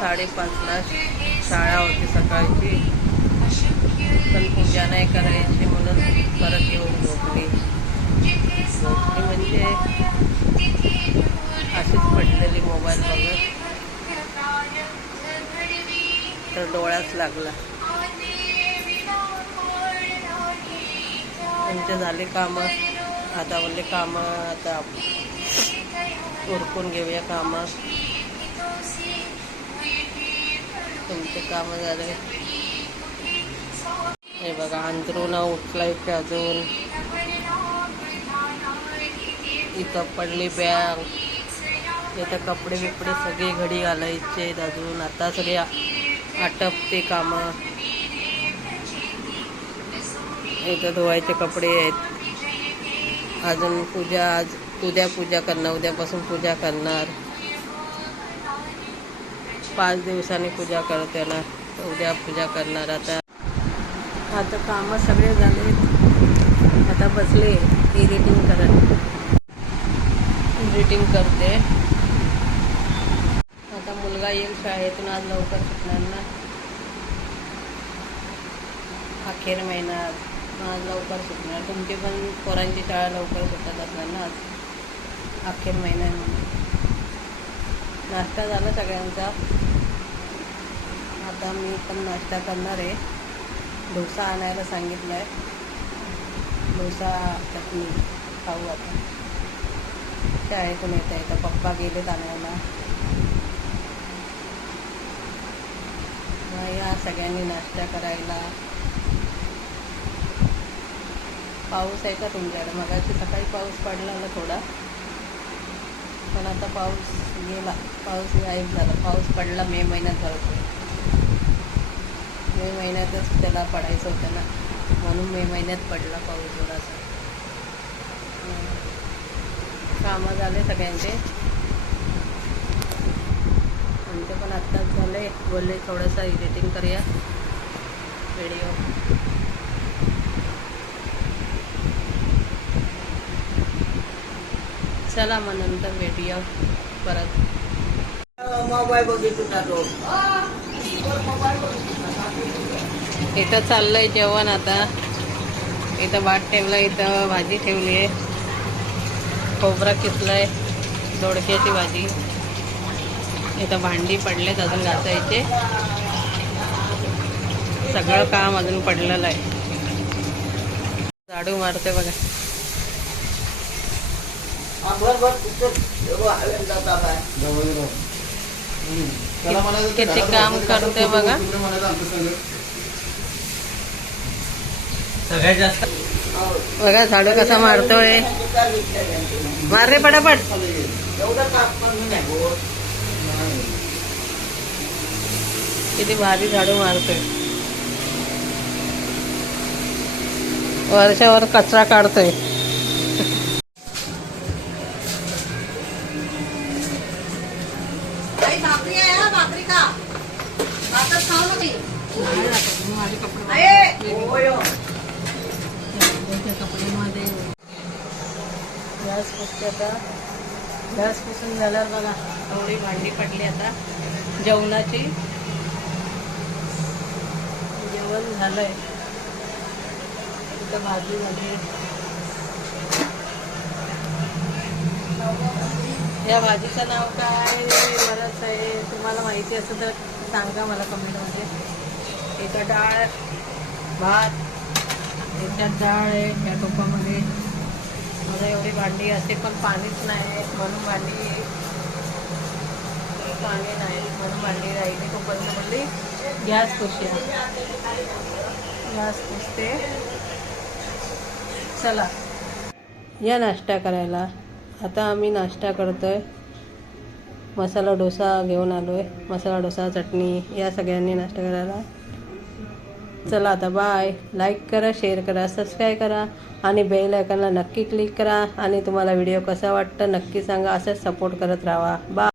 साडेपाचला शाळा होती सकाळची. पण पूजा नाही करायची म्हणून परत येऊन झोपली. झोपली म्हणजे अशीच पडलेली मोबाईल बघत. तर डोळ्याच लागला. त्यांचे झाले कामं. आता बोलले कामं आता उरकून घेऊया कामं. तुमचे कामं झाले. हे बघा अंतरून उठलाय इथे अजून. इथं पडली बॅग. इथं कपडे बिपडे सगळे घडी घालायचे आहेत अजून. आता सगळे आटपते कामं. इथं धुवायचे कपडे आहेत. अजून पूजा आज उद्या पूजा करणार उद्यापासून पूजा करणार. पाच दिवसांनी पूजा करते ना उद्या पूजा करणार आता. आता कामं सगळे झाले आता बसले एडिटिंग करत. एडिटिंग करते. आता मुलगा येईल शाळेतून आज लवकर सुटणार ना. अखेर महिना. मग आज लवकर सुटणार. तुमची पण पोरांची शाळा लवकर सुटत असणार ना आज. अखेर महिन्यामध्ये नाश्ता झाला सगळ्यांचा? आता मी पण नाश्ता करणार आहे. डोसा आणायला सांगितला आहे डोसा चटणी खाऊ आता. शाळेतून येता येतं पप्पा गेलेत आणायला. मग या सगळ्यांनी नाश्ता करायला. पाऊस आहे का तुमच्याकडे? मगाशी सकाळी पाऊस पडला ना थोडा. पण आता पाऊस गेला. पाऊस गायब झाला. पाऊस पडला मे महिन्यात भरतो मे महिन्यातच त्याला पडायचं होतं ना म्हणून मे महिन्यात पडला पाऊस थोडासा कामं झाले सगळ्यांचे. आमचे पण आत्ताच झाले बोलले थोडंसं एडिटिंग करूया. व्हिडिओ चला मग नंतर भेटूया परत. मोबाईल इथं चाललंय जेवण आता. इथं भात ठेवलं इथं भाजी ठेवली आहे. खोबरं किसलंय दोडक्याची भाजी. इथं भांडी पडलेत अजून घासायचे. सगळं काम अजून पडलेलं आहे. झाडू मारते बघा. भर भर किती काम करते बघा. सगळ्यात जास्त बघा झाडू कसा मारतोय. मार रे पटापट हो. किती भारी झाडू मारतोय. वर्षावर कचरा काढतोय. कपड्यामध्ये गॅस पुसते आता. गॅस पुसून झाल्यावर बघा एवढी भांडी पडली आता. जेवणाची. जेवण झालंय. इथं भाजी झाली. या भाजीचं नाव काय? तुम्हाला असं तर सांगा मला कमेंटमध्ये एका डाळ भात याच्यात डाळ आहे त्या टोपामध्ये मला एवढी भांडी असते पण पाणीच नाही म्हणून भांडी पाणी नाही म्हणून भांडी राहिली तोपर्यंत म्हणली गॅस पुसूया गॅस पुसते. चला. या नाश्ता करायला. आता आम्ही नाश्ता करतोय. मसाला डोसा घेऊन आलोय. मसाला डोसा चटणी या सगळ्यांनी नाश्ता करायला. चला आता बाय लाईक करा शेअर करा सबस्क्राईब करा आणि बेल आयकॉनला नक्की क्लिक करा आणि तुम्हाला व्हिडिओ कसा वाटतं नक्की सांगा. असंच सपोर्ट करत राहा. बाय